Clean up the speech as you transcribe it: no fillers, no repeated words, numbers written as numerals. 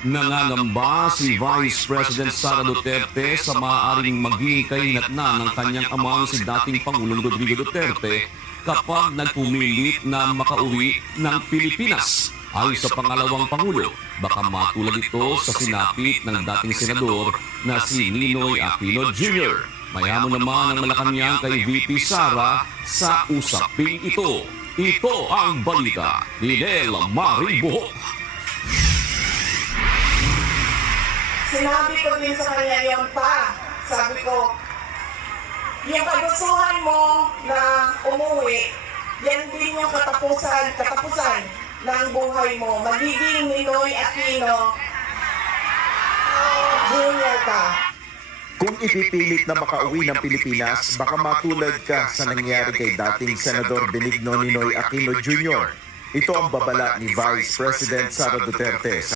Nangangamba si Vice President Sara Duterte sa maaaring maging kahinatnan ng kanyang amang si dating Pangulong Rodrigo Duterte kapag nagpumilit na makauwi ng Pilipinas. Ayon sa pangalawang Pangulo, baka matulad ito sa sinapit ng dating senador na si Ninoy Aquino Jr. Mayamon naman ang Malacanang kay VP Sara sa usaping ito. Ito ang balita ni Nel Maribuhok. Sinabi ko din sa kanya yun pa. Sabi ko, yung kagustuhan mo na umuwi, yan din yung katapusan ng buhay mo. Magiging Ninoy Aquino Jr. ka. Kung ipipilit na makauwi ng Pilipinas, baka matulad ka sa nangyari kay dating Senador Benigno Ninoy Aquino Jr. Ito ang babala ni Vice President Sara Duterte.